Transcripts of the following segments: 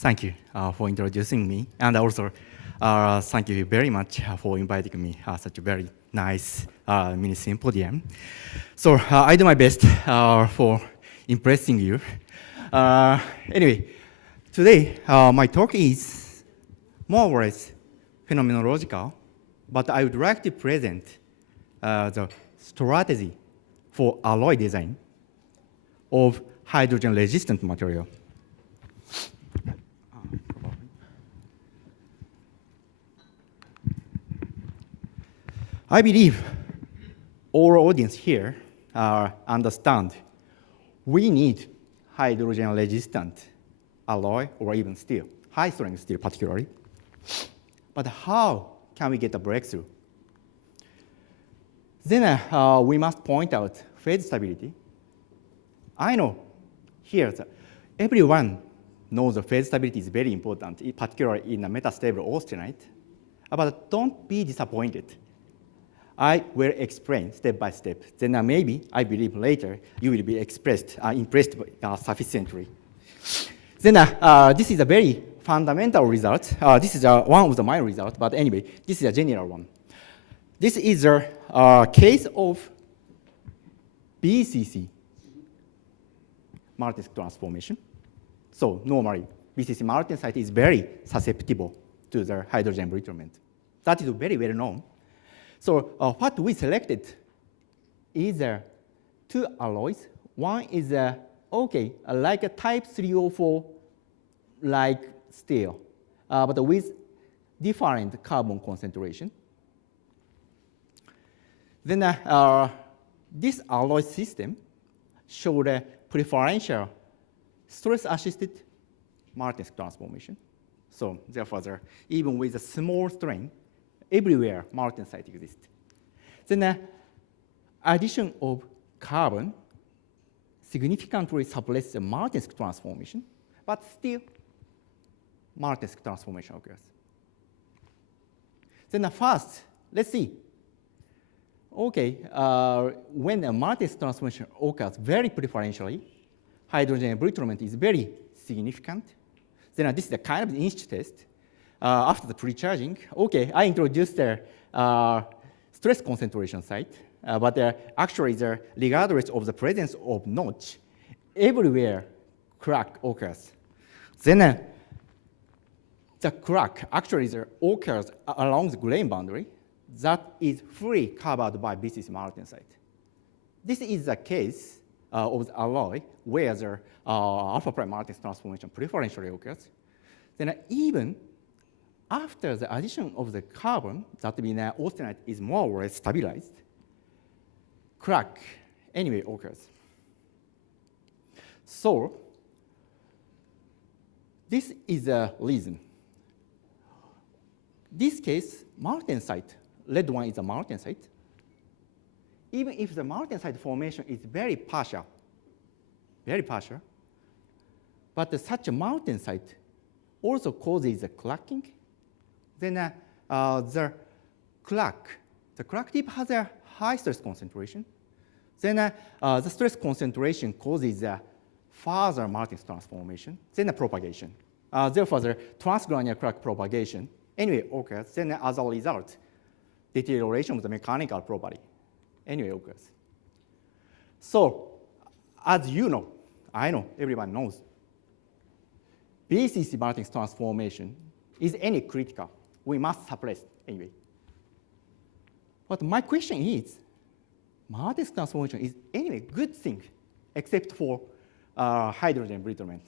Thank you for introducing me, and also thank you very much for inviting me such a very nice mini symposium. So I do my best for impressing you. Anyway, today my talk is more or less phenomenological, but I would like to present the strategy for alloy design of hydrogen-resistant material. I believe all audience here understand we need hydrogen-resistant alloy or even steel, high-strength steel particularly. But how can we get a breakthrough? Then we must point out phase stability. I know here that everyone knows the phase stability is very important, particularly in a metastable austenite. But don't be disappointed. I will explain step by step. Then maybe, I believe later, you will be impressed sufficiently. Then this is a very fundamental result. This is one of my results, but anyway, this is a general one. This is a case of BCC Martens transformation. So normally, BCC martensite is very susceptible to the hydrogen embrittlement. That is very well known. So what we selected is two alloys. One is like a type 304 like steel, but with different carbon concentration. Then this alloy system showed a preferential stress-assisted Martens transformation. So therefore, even with a small strain, everywhere martensite exists. Then addition of carbon significantly suppresses the Martens transformation, but still Martens transformation occurs. Then first, let's see. When a Martens transformation occurs very preferentially, hydrogen embrittlement is very significant. Then this is a kind of inch test. After the pre-charging, I introduced the stress concentration site, but actually, regardless of the presence of notch, everywhere crack occurs. Then the crack actually occurs along the grain boundary that is fully covered by BCC martensite. This is the case of the alloy where the alpha prime Martens transformation preferentially occurs. Then even after the addition of the carbon that in austenite is more or less stabilized, crack anyway occurs. So this is a reason. This case, martensite, red one is a martensite. Even if the martensite formation is very partial, but such a martensite also causes a cracking. Then the crack tip has a high stress concentration. Then the stress concentration causes a further Martens transformation, then a propagation. Therefore, the transgranular crack propagation anyway occurs. Then as a result, deterioration of the mechanical property anyway occurs. So as you know, I know, everyone knows, BCC Martens transformation is any critical. We must suppress anyway. But my question is, Martens transformation is anyway good thing, except for hydrogen embrittlement.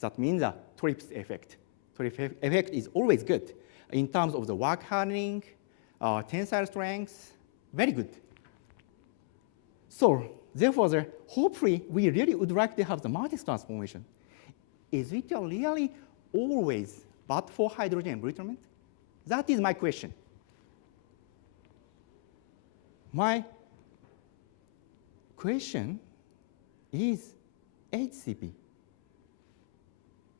That means a TRIPS effect. TRIPS effect is always good in terms of the work hardening, tensile strength, very good. So therefore, hopefully, we really would like to have the Martens transformation. Is it really always bad for hydrogen embrittlement? That is my question. My question is HCP.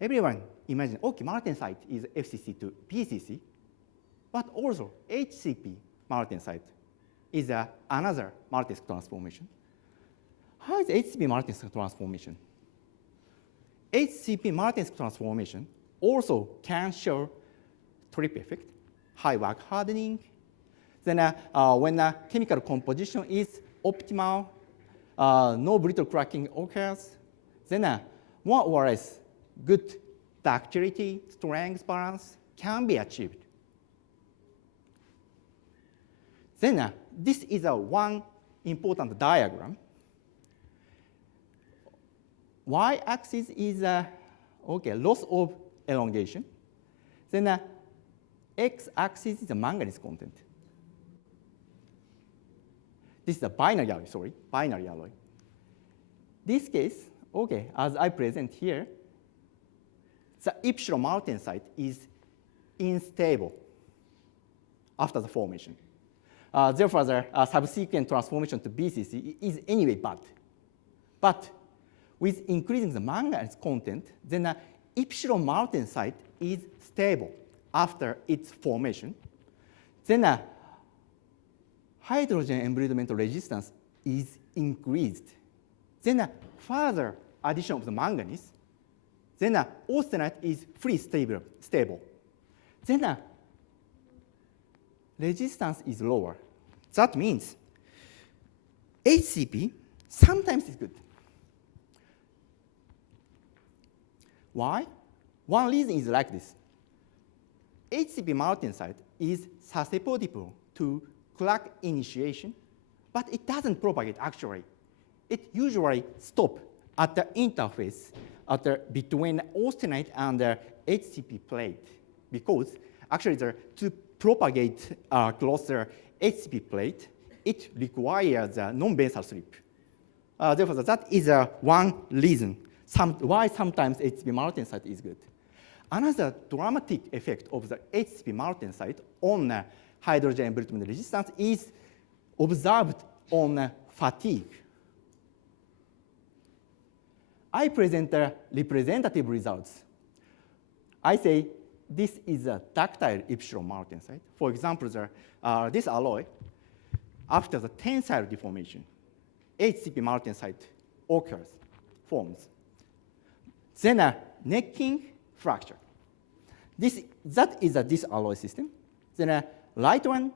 Everyone imagine, martensite is FCC to PCC, but also HCP martensite is another Martens transformation. How is HCP Martens transformation? HCP Martens transformation also can show trip effect, high work hardening. Then when the chemical composition is optimal, no brittle cracking occurs, then more or less good ductility, strength balance can be achieved. Then this is one important diagram. Y-axis is loss of elongation. Then X-axis is the manganese content. This is a binary alloy, binary alloy. This case, as I present here, the epsilon martensite is unstable after the formation. Therefore, the subsequent transformation to BCC is anyway bad. But with increasing the manganese content, then the epsilon martensite is stable after its formation. Then hydrogen embrittlement resistance is increased. Then further addition of the manganese, then austenite is free stable. Then resistance is lower. That means HCP sometimes is good. Why? One reason is like this. HCP martensite is susceptible to crack initiation, but it doesn't propagate actually. It usually stops at the interface between austenite and the HCP plate, because actually to propagate across the HCP plate, it requires a non-benzal slip. Therefore, that is one reason why sometimes HCP martensite is good. Another dramatic effect of the HCP martensite on hydrogen embrittlement resistance is observed on fatigue. I present representative results. I say this is a ductile epsilon martensite. For example, this alloy, after the tensile deformation, HCP martensite occurs, forms. Then a necking fracture. That is this alloy system. Then a right one,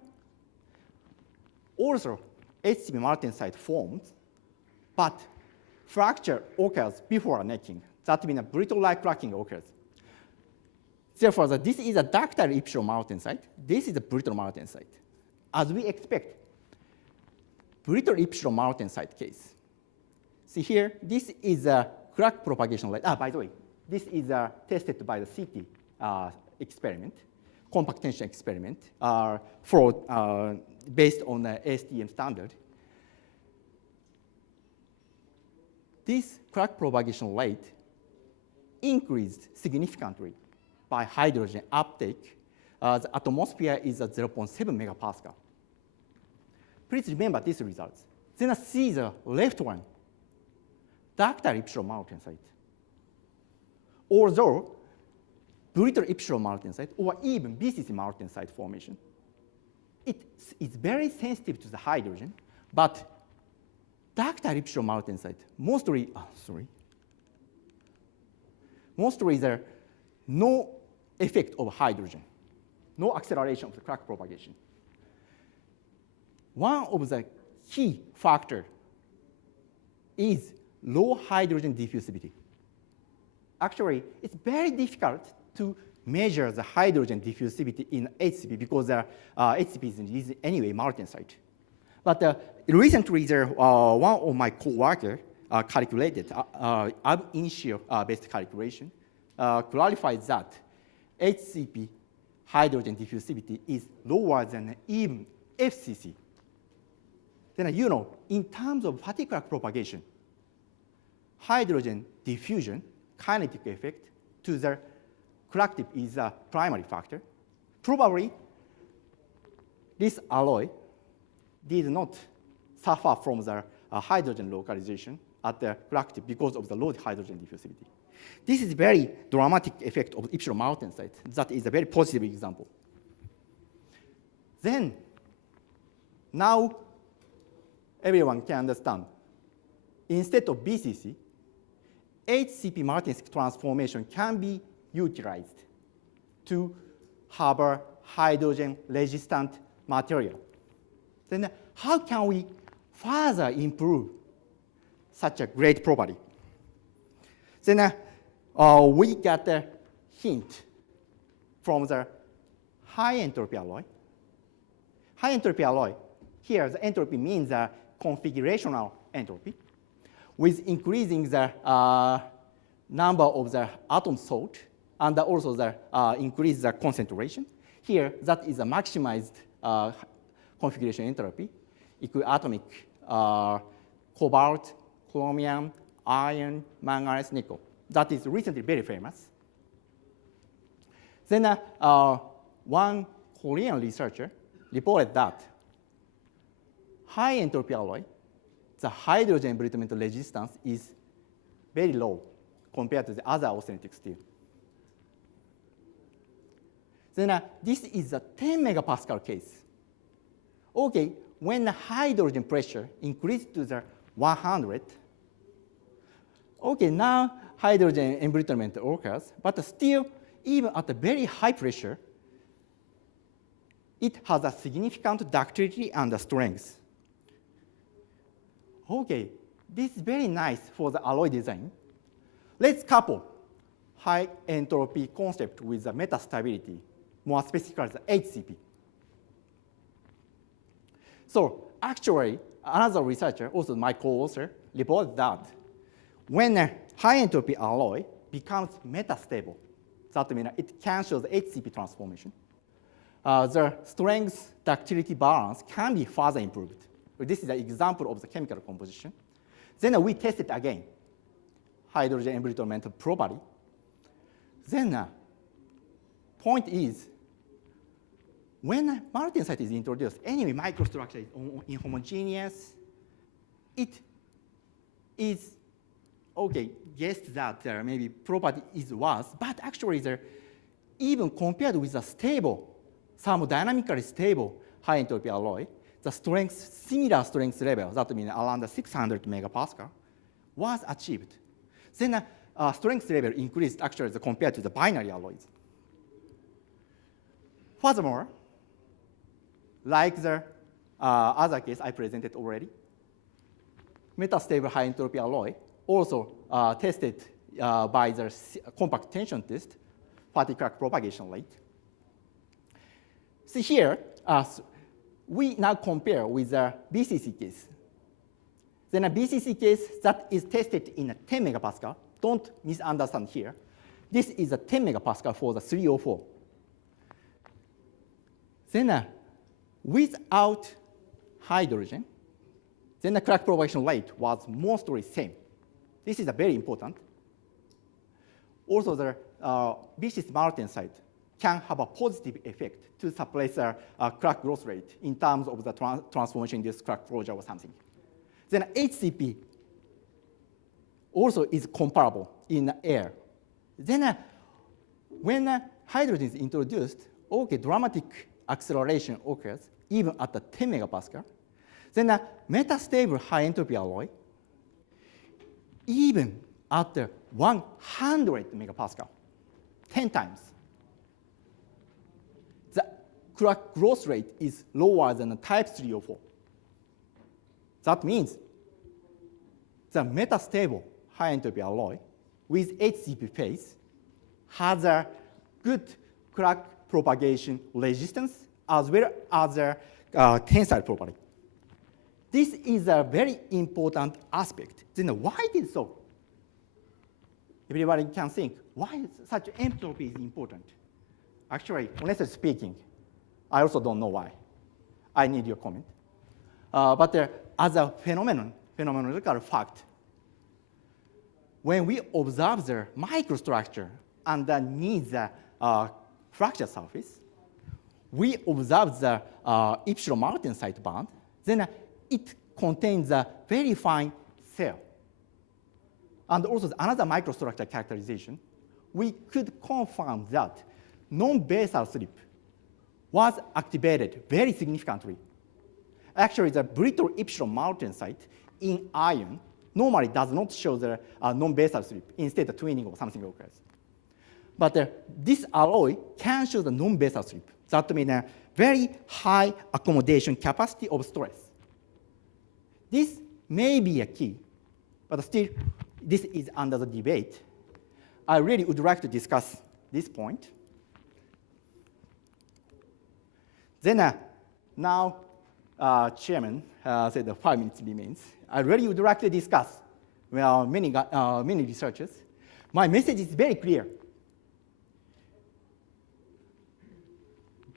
also HCP martensite forms, but fracture occurs before necking. That means a brittle-like cracking occurs. Therefore, this is a ductile epsilon martensite. This is a brittle martensite. As we expect, brittle epsilon martensite case. See here, this is a crack propagation rate. By the way, this is tested by the CT experiment, compact tension experiment, based on the ASTM standard. This crack propagation rate increased significantly by hydrogen uptake. The atmosphere is at 0.7 megapascal. Please remember these results. Then see the left one, ductile epsilon martensite. Although brittle epsilon martensite or even BCC martensite formation, it is very sensitive to the hydrogen, but ductile epsilon martensite mostly there no effect of hydrogen, no acceleration of the crack propagation. One of the key factors is low hydrogen diffusivity. Actually, it's very difficult to measure the hydrogen diffusivity in HCP because HCP is anyway martensite. But recently, one of my co-workers calculated ab initio based calculation clarifies that HCP hydrogen diffusivity is lower than even FCC. Then in terms of fatigue crack propagation, hydrogen diffusion kinetic effect to the crack tip is a primary factor. Probably this alloy did not suffer from the hydrogen localization at the crack tip because of the low hydrogen diffusivity. This is a very dramatic effect of epsilon martensite. That is a very positive example. Then, now everyone can understand. Instead of BCC, HCP martensite transformation can be utilized to have a hydrogen-resistant material. Then how can we further improve such a great property? Then we got a hint from the high entropy alloy. High entropy alloy, here the entropy means the configurational entropy. With increasing the number of the atom salt and also the increase the concentration. Here, that is a maximized configuration entropy, equiatomic cobalt, chromium, iron, manganese, nickel. That is recently very famous. Then one Korean researcher reported that high entropy alloy, the hydrogen embrittlement resistance is very low compared to the other austenitic steel. Then this is a 10 megapascal case. Okay, when the hydrogen pressure increases to the 100, okay, now hydrogen embrittlement occurs, but still, even at a very high pressure, it has a significant ductility and strength. Okay, this is very nice for the alloy design. Let's couple high entropy concept with the metastability, more specifically the HCP. So actually, another researcher, also my co-author, reported that when a high entropy alloy becomes metastable, that means it cancels the HCP transformation, the strength ductility balance can be further improved. This is an example of the chemical composition. Then we tested again, hydrogen embrittlement property. Then point is, when a martensite is introduced, anyway, microstructure is inhomogeneous. It is, okay, guessed that maybe property is worse, but actually even compared with a stable, thermodynamically stable high entropy alloy, the strength, similar strength level, that means around 600 megapascal, was achieved. Then strength level increased actually compared to the binary alloys. Furthermore, like the other case I presented already, metastable high entropy alloy also tested by the compact tension test, particle propagation rate. See here, we now compare with the BCC case. Then a BCC case that is tested in a 10 megapascal. Don't misunderstand here. This is a 10 megapascal for the 304. Then without hydrogen, then the crack propagation rate was mostly same. This is very important. Also, the vicious martensite can have a positive effect to suppress the crack growth rate in terms of the transformation in this crack closure or something. Then HCP also is comparable in air. Then when hydrogen is introduced, okay, dramatic acceleration occurs even at the 10 megapascal. Then metastable high entropy alloy, even at the 100 megapascal, 10 times, the crack growth rate is lower than the type 304. That means the metastable high entropy alloy with HCP phase has a good crack propagation resistance as well as a tensile property. This is a very important aspect. Then why is it so? Everybody can think, why such entropy is important? Actually, honestly speaking, I also don't know why. I need your comment. But as a phenomenological fact, when we observe the microstructure underneath the fracture surface, we observe the epsilon martensite band, then it contains a very fine cell. And also another microstructure characterization, we could confirm that non-basal slip was activated very significantly. Actually, the brittle epsilon martensite in iron normally does not show the non-basal slip. Instead, the twinning or something occurs. But this alloy can show the non-Basel slip. That means a very high accommodation capacity of stress. This may be a key, but still, this is under the debate. I really would like to discuss this point. Then now, Chairman said the 5 minutes remains. I really would like to discuss many researchers. My message is very clear.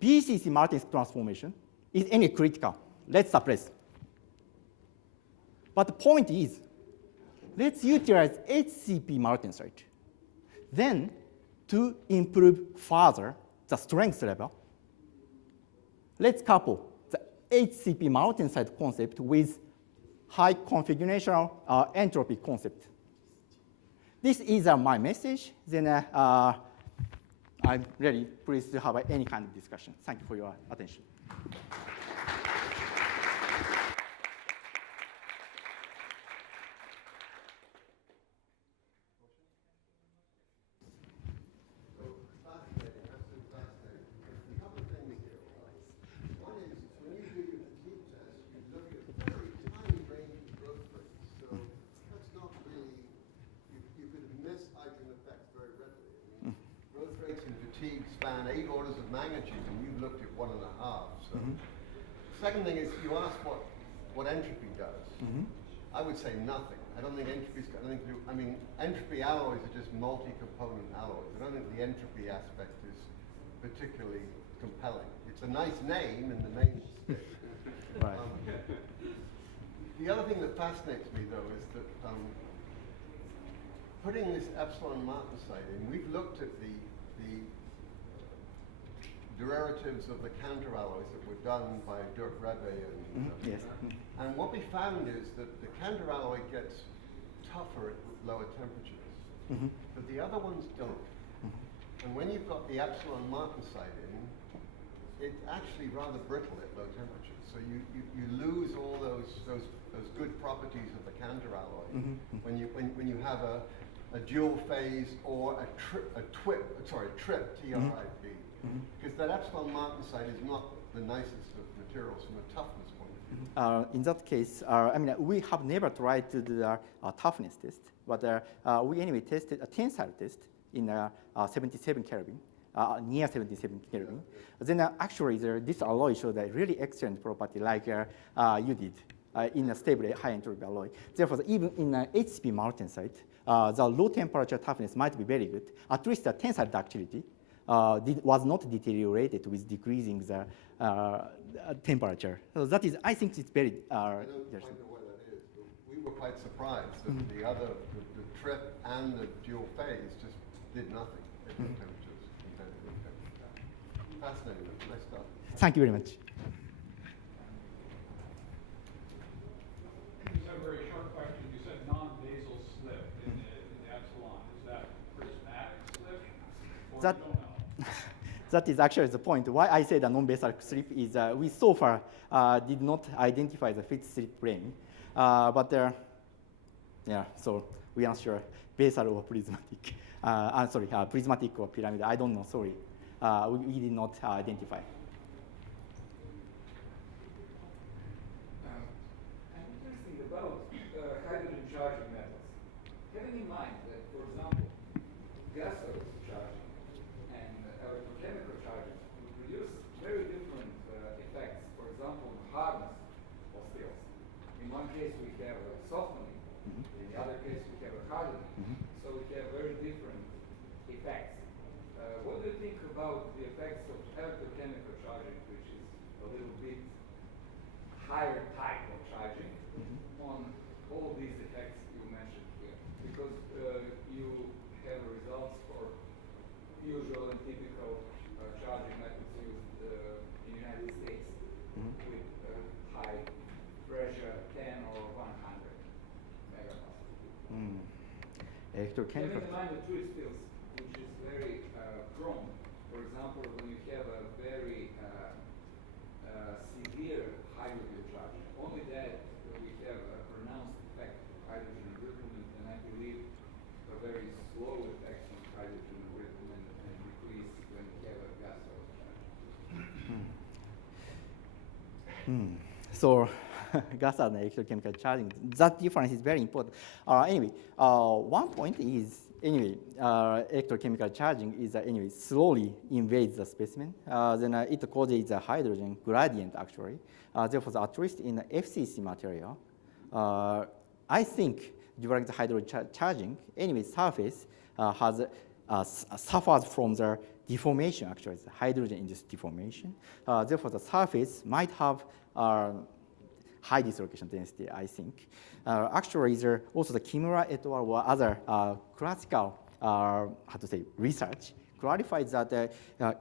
BCC Martin's transformation is any critical. Let's suppress. But the point is, let's utilize HCP martensite. Then, to improve further the strength level, let's couple the HCP martensite concept with high configurational entropy concept. This is my message. Then I'm really pleased to have any kind of discussion. Thank you for your attention. Span 8 orders of magnitude, and you've looked at 1.5. So, second thing is you asked what entropy does. I would say nothing. I don't think entropy's got anything to do. I mean, entropy alloys are just multi-component alloys. I don't think the entropy aspect is particularly compelling. It's a nice name, and the name will stick. Right. The other thing that fascinates me, though, is that putting this epsilon martensite in, we've looked at the derivatives of the counteralloys that were done by Dirk Rebbe and yes. And what we found is that the counteralloy gets tougher at lower temperatures, but the other ones don't. And when you've got the epsilon martensite in, it's actually rather brittle at low temperatures. So you lose all those good properties of the counteralloy when you have a dual phase or a trip, TRIP. Because that epsilon martensite is not the nicest of materials from a toughness point of view. In that case, I mean, we have never tried to do a toughness test, but we anyway tested a tensile test in 77 Kelvin, near 77 Kelvin. Then actually, this alloy showed a really excellent property like you did in a stable high entropy alloy. Therefore, even in HCP martensite, the low temperature toughness might be very good. At least the tensile ductility was not deteriorated with decreasing the temperature. So that is, I think it's very. I don't quite know why that is, but we were quite surprised that the trip and the dual phase just did nothing at low temperatures compared to low temperatures. Fascinating. Nice stuff. Thank you very much. Just a very short question. You said non-basal slip in the epsilon. Is that prismatic slip? Or That, you don't know? that is actually the point. Why I said a non-basal slip is we so far did not identify the fit slip plane. But yeah, so we are sure basal or prismatic. Sorry, prismatic or pyramid. I don't know, sorry. We did not identify. I'm interested about hydrogen charging methods. Having in mind that, for example, gaseous charging and electrochemical charging will produce very different effects. For example, the hardness of steels. In one case, we have a softening. In the other case, we have a hardening. So we have very different effects. What do you think about the effects of electrochemical charging, which is a little bit higher type of charging, on all these effects you mentioned here? Because you have results for usual and typical charging methods used in the United States with high pressure 10 or 100 megapascal. Electrochemical. Having in mind the twist fields, which is very prone. For example, when you have a very severe hydrogen charge, only that we have a pronounced effect of hydrogen enrichment, and I believe a very slow effect on hydrogen enrichment So gas and electrochemical charging, that difference is very important. Anyway, one point is, anyway, electrochemical charging is anyway slowly invades the specimen. Then it causes a hydrogen gradient actually. Therefore, at least in the FCC material, I think during the hydrogen charging, anyway, surface suffers from the deformation actually, the hydrogen-induced deformation. Therefore, the surface might have high dislocation density, I think. Actually, there also the Kimura et al. Or other classical, research clarifies that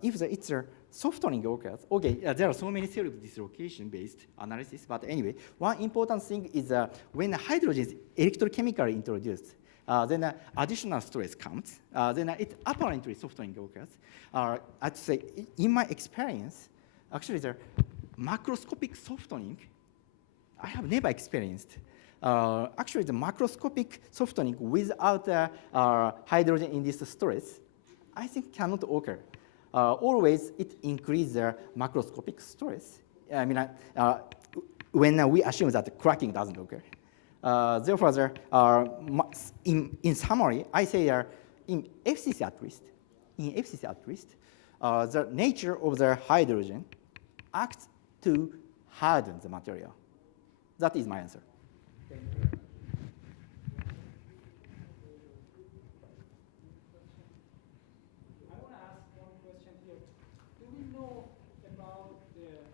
if it's a softening occurs, okay, there are so many self-dislocation-based analysis, but anyway, one important thing is when hydrogen is electrochemically introduced, then additional stress comes, then it apparently softening occurs. I'd say, in my experience, actually the macroscopic softening, I have never experienced. Actually, the macroscopic softening without hydrogen-induced stress, I think cannot occur. Always, it increases the macroscopic stress. I mean, when we assume that the cracking doesn't occur. Therefore, there are, in summary, I say in FCC at least, the nature of the hydrogen acts to harden the material. That is my answer. Thank you very much. I want to ask one question here. Do we know about the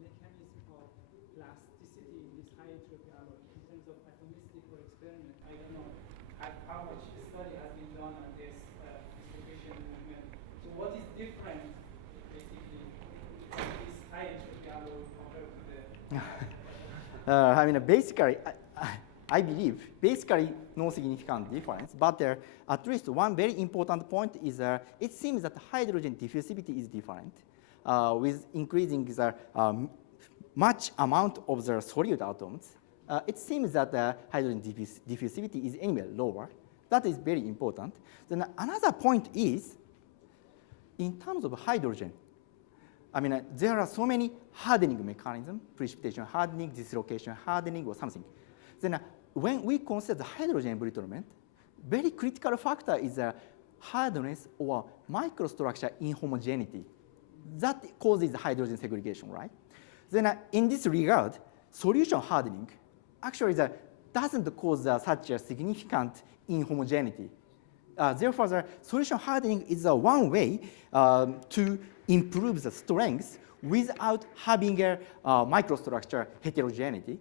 mechanism of plasticity in this high entropy alloy in terms of atomistic or experiment? I don't know how much study has been done on this distribution movement. So what is different, basically, from this high entropy alloy compared to the I mean, basically, I believe, basically no significant difference, but at least one very important point is it seems that hydrogen diffusivity is different with increasing the much amount of the solute atoms. It seems that the hydrogen diffusivity is anyway lower. That is very important. Then another point is, in terms of hydrogen, I mean, there are so many hardening mechanisms, precipitation hardening, dislocation hardening, or something. Then when we consider the hydrogen embrittlement, very critical factor is hardness or microstructure inhomogeneity. That causes hydrogen segregation, right? Then in this regard, solution hardening actually doesn't cause such a significant inhomogeneity. Therefore, the solution hardening is one way to improve the strength without having a microstructure heterogeneity.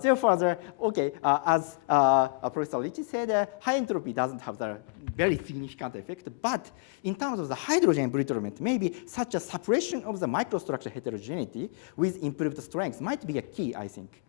Therefore, as Professor Ricci said, high entropy doesn't have the very significant effect, but in terms of the hydrogen embrittlement, maybe such a suppression of the microstructure heterogeneity with improved strength might be a key, I think.